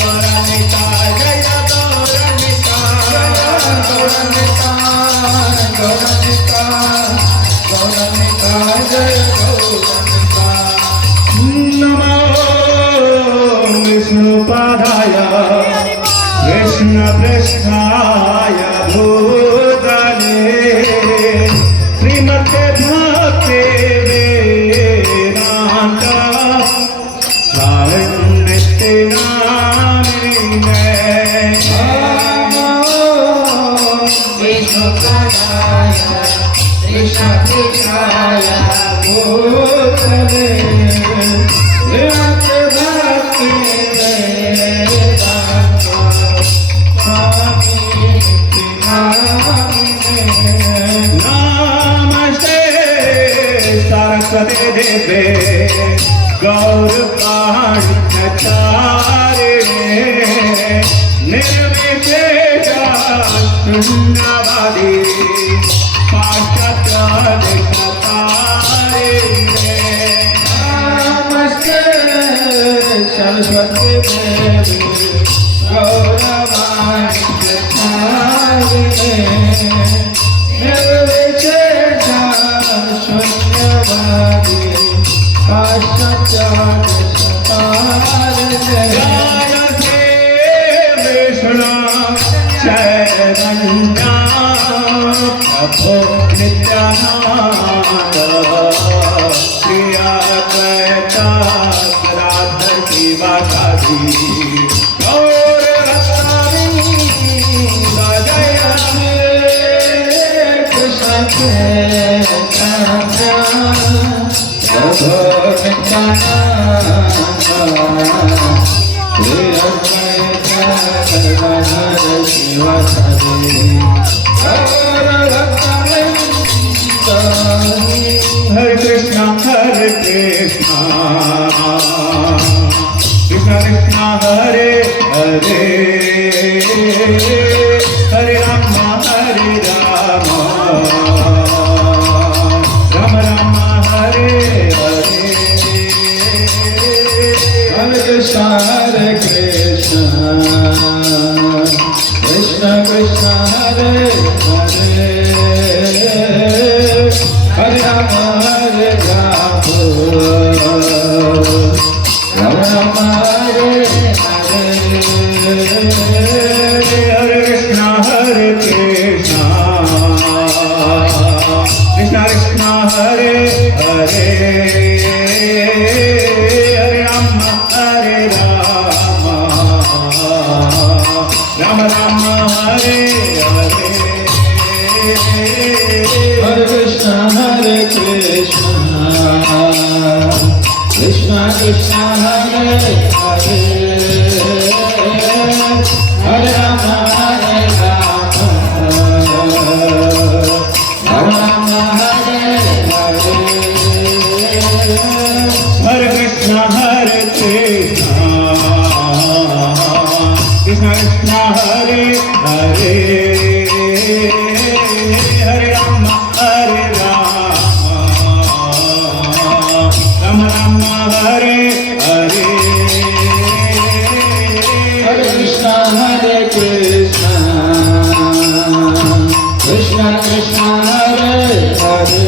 Gauranitai विष्णुपादाय कृष्णपृष्ठाय भूतले श्रीमते भक्ति वेदांत स्वामिनिष्ठे नामिने विष्णुपादाय कृष्णपृष्ठाय भूतले श्रीमते भक्ति वेदांत स्वामिनिष्ठे नामिने नमस्ते सरस्वती देवे गौरवाणिचारिणे निर्विशेष शून्यवादी पाश्चात्यदेशतारिणे नमस्ते सरस्वती देवी गौरवाणिचारिणे निर्विशेष शून्यवादी पाश्चात्यदेशतारिणे जय श्री विष्णु चैतन्य प्रभु नित्यानंद श्री अद्वैत गदाधर शिवासादि गौर भक्तवृंद जय कृष्ण चैतन्य प्रभु नित्यानंद श्री अद्वैत गदाधर शिवासादि गौर भक्तवृंद हरे Krishna Krishna Krishna Hare Hare Hare Ram Ram Ram Hare Hare Hare Krishna, Krishna Krishna, Hare Hare, Hare Rama, Hare Rama, Rama Rama, Hare Hare. हरे Krishna Krishna Krishna Hare Hare Hare Ram Ram Ram Hare Hare Hare Krishna, Krishna Krishna, Hare Hare, Hare Rama, Hare Rama, Rama Rama, Hare Hare. हरे Krishna Krishna Krishna Hare Hare Hare Ram Ram Ram Hare Hare Hare Krishna, Krishna Krishna, Hare Hare,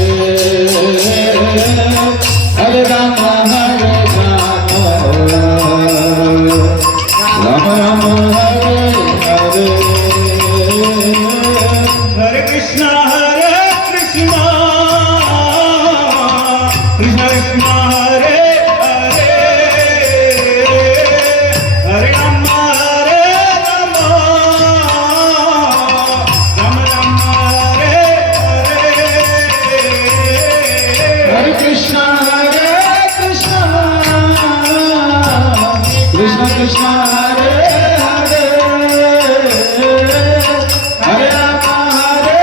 Hare Rama, Hare Rama, Rama Rama, Hare Hare. हरे Krishna Krishna Krishna Hare Hare Hare Ram Ram Ram Hare Hare Hare Krishna, Krishna Krishna, Hare Hare, Hare Rama, Hare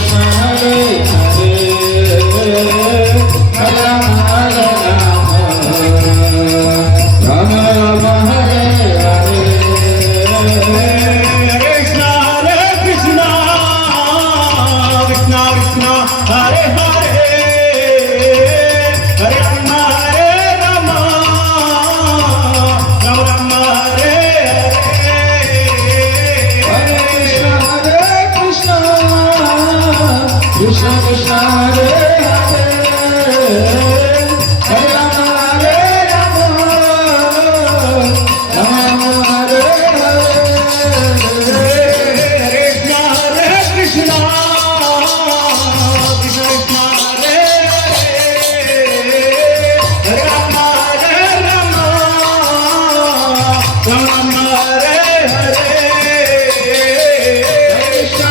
Krishna Hare Hare Hare Rama Hare Rama Rama Rama Hare Hare Krishna Krishna Krishna Krishna Hare Hare Hare Rama Rama Rama Hare Hare Krishna Krishna Krishna Hare Hare Hare Rama Hare Rama Rama Hare Hare Krishna Krishna Krishna Hare Hare Rama Rama Rama Hare Hare Krishna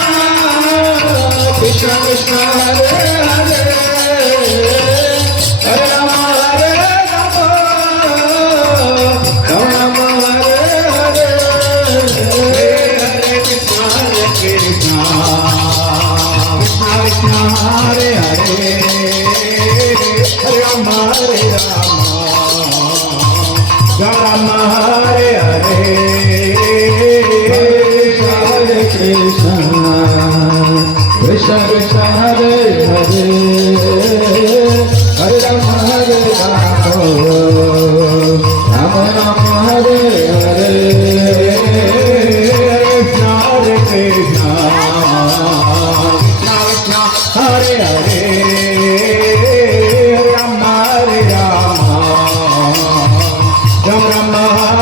Krishna Krishna Krishna Hare Hare Hare Rama Hare Rama Rama Hare Hare Krishna Krishna Krishna Hare Hare Hare Rama Hare Rama Rama Hare Hare Hare Krishna Krishna Krishna Hare Hare Hare Rama Hare Rama Rama Rama Hare Hare Krishna Krishna Krishna Hare Hare Rama Hare Rama Rama Hare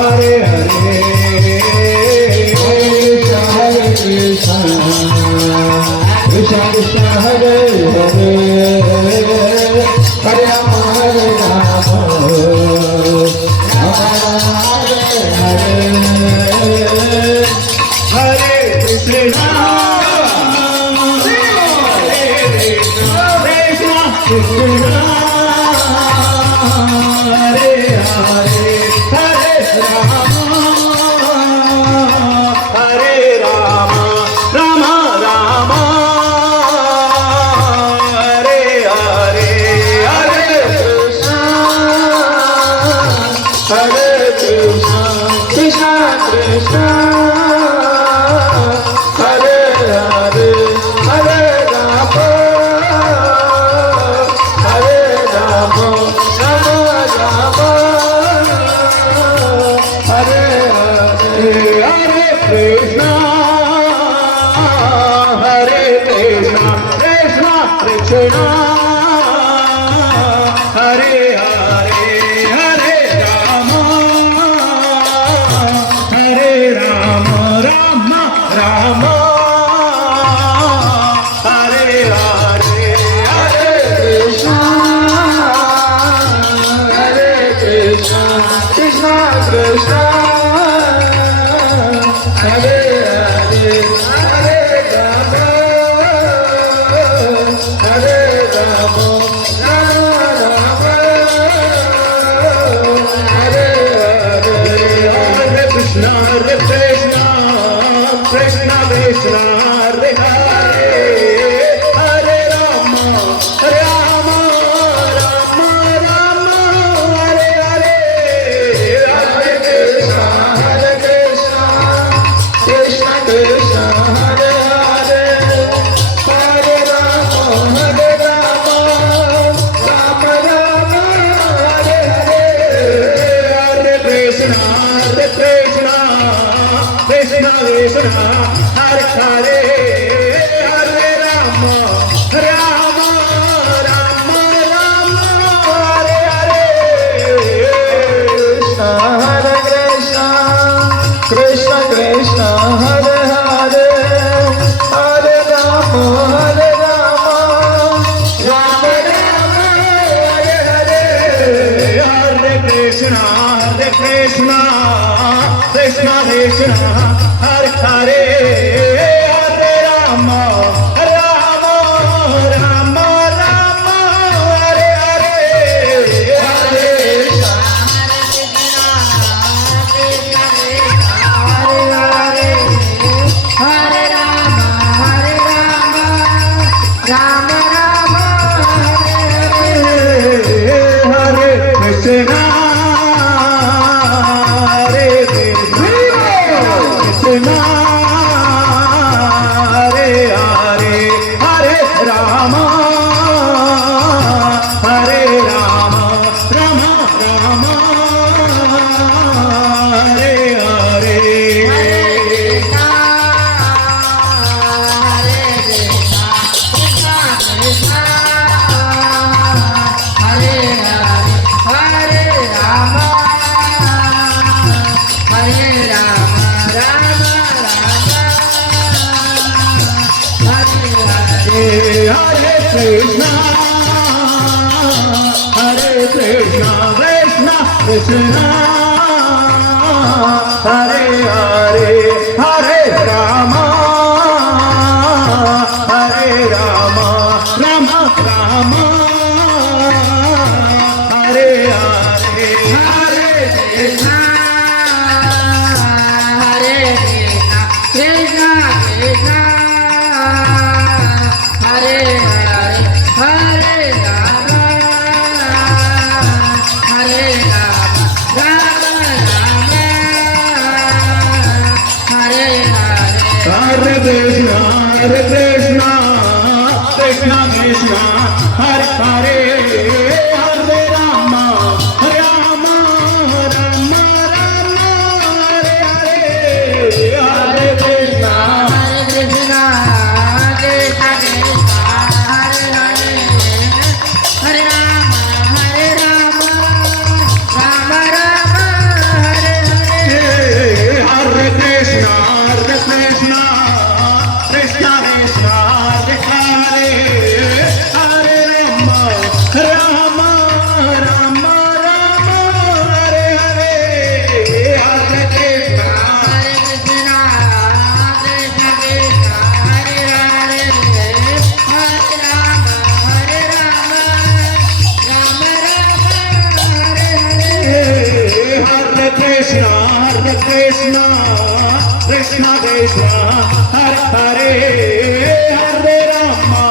Hare Hare Krishna Krishna Krishna Hare Hare Hare Rama Hare Rama Rama Hare Hare Hare Krishna Hare Krishna Krishna Hare Hare Hare Rama Rama Rama Hare Hare Hare Krishna Hare Krishna Krishna Krishna Hare Hare Hare Rama Hare Rama Rama Rama Hare Hare Hare Krishna Hare Krishna Krishna Krishna Hare Hare Hare Rama Hare Rama Rama Rama Hare Hare Hare Krishna Hare Krishna Krishna Krishna Hare Hare Hare Rama Hare Rama Rama Rama Hare Hare Hare Krishna Krishna Krishna Hare Hare Hare Rama Rama Rama Rama Hare Hare Hare Krishna Hare Krishna Krishna Krishna Hare Hare Hare Rama Hare Rama Rama Rama Hare Hare Hare Krishna Krishna Krishna Hare Hare Hare Rama Rama Rama Rama Hare Hare Krishna Hare Krishna Krishna Krishna Hare Hare Hare Rama Hare Rama Rama Rama Hare Hare Hare Krishna Krishna Krishna Hare Hare Hare Rama Rama Rama Rama Hare Hare Hare Hare Rama, Hare Hare Krishna, Hare Krishna, Krishna Krishna, Hare Hare, Hare Rama, Hare Rama, Rama Rama, Hare Hare, Hare Krishna. Hare Krishna, Hare Krishna, Krishna Krishna, Hare Hare, Hare Rama, Rama Rama, Hare Hare, Hare Krishna, Hare Krishna, Hare Krishna, Krishna Krishna, Hare Hare, Hare Rama, Rama Rama, Hare Hare, Hare Krishna. Hare Krishna, Hare Krishna, Krishna Krishna, Hare Hare, Hare Rama,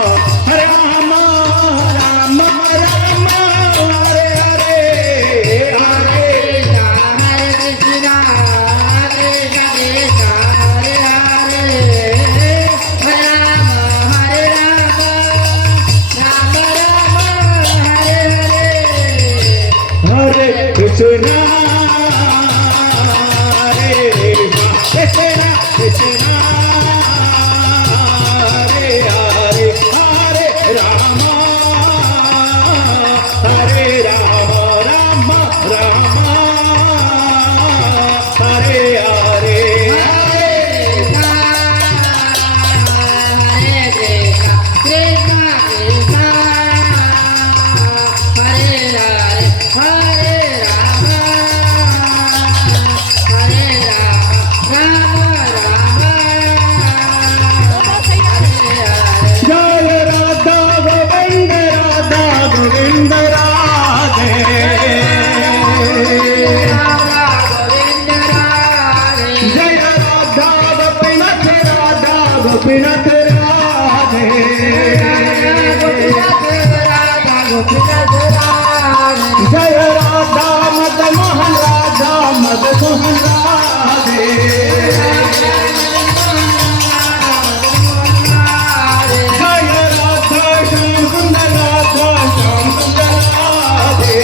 Rama Rama, Hare Hare, Hare Hare Krishna, Hare Krishna, Krishna Hare Hare, Hare Rama, Hare Rama, Rama Rama, Hare Hare, Jai Radha Govind Radhe, Jai Radha Gopinath Radhe, Jai Radha Madan Mohan Radhe, Jai Radha Shyam Sundar Radhe,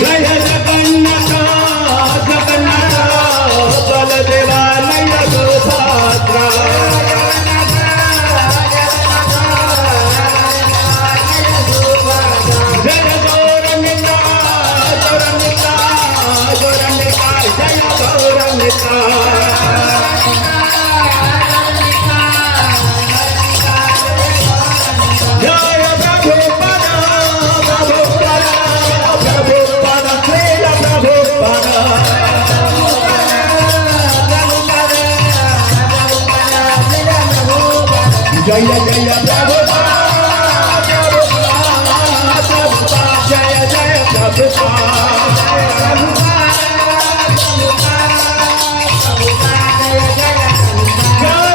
Jai Jagannatha Baladeva Naya Subhadra, Jai Gauranika, Gauranika, Gauranika, Jai Gauranika. Jaya Prabhupada, Prabhupada, Prabhupada, Srila Prabhupada. Jaya Jaya Prabhupada, Prabhupada, Prabhupada, Jaya Jaya Prabhupada. Jai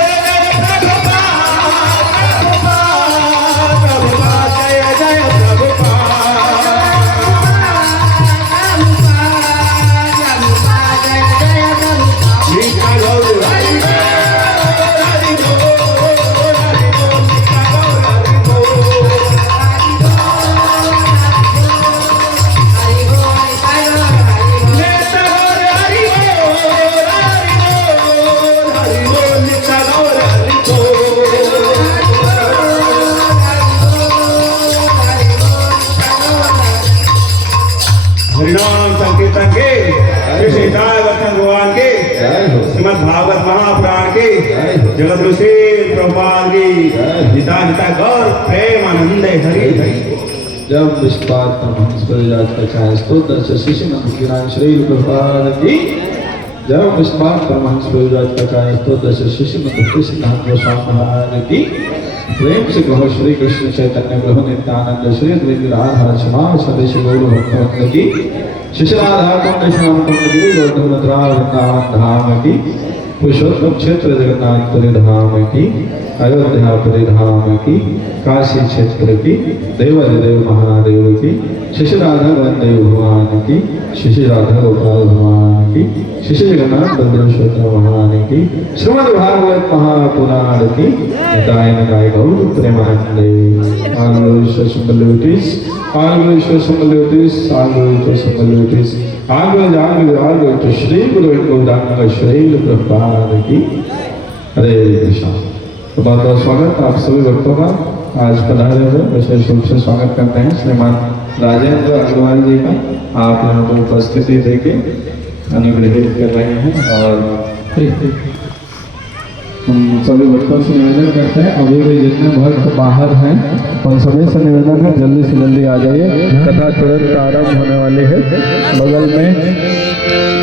की जगत गुरु श्री प्रभुपाद की निता निता गौर प्रेम आनंद हरि हरि जब विश्वास परमहंस परिव्राजक आचार्य स्तोत्र से शिष्य मंत्र श्री प्रभुपाद की जब विश्वास परमहंस परिव्राजक आचार्य स्तोत्र से शिष्य मंत्र सिद्धांत गोस्वामी महाराज की प्रेम से कहो श्री कृष्ण चैतन्य प्रभु नित्यानंद श्री अद्वैत राधा क्षमा सदेश गौर भक्त की शिष्य राधा कुंड श्याम कुंड गिरी गौतम मथुरा वृंदावन धाम की पुरुषोत्तम क्षेत्र जगन्नाथपुरी धाम की अयोध्यापुरी धाम की काशी क्षेत्र की देवादिदेव महादेव की शिष्य राधा वंदेव भगवान की शिष्य राधा गोपाल भगवान की शिष्य जगन्नाथ बलदेव श्रोता भगवान की श्रीमद् भागवत महापुराण की गायन गाय गौर प्रेमानंदे आगुल श्री गुरु गौरांग श्री प्रभुपाद की हरे कृष्ण। तो बहुत बहुत स्वागत आप सभी भक्तों का आज पधारे हुए विशेष रूप से स्वागत करते हैं श्रीमान राजेंद्र अग्रवाल जी का। आप यहाँ पर उपस्थिति देके अनुग्रहित कर रहे हैं और हम सभी भक्तों से निवेदन करते हैं अभी भी जितने भक्त बाहर हैं उन सभी से निवेदन है जल्दी से जल्दी आ जाइए। कथा तुरंत आरंभ होने वाली है। बगल में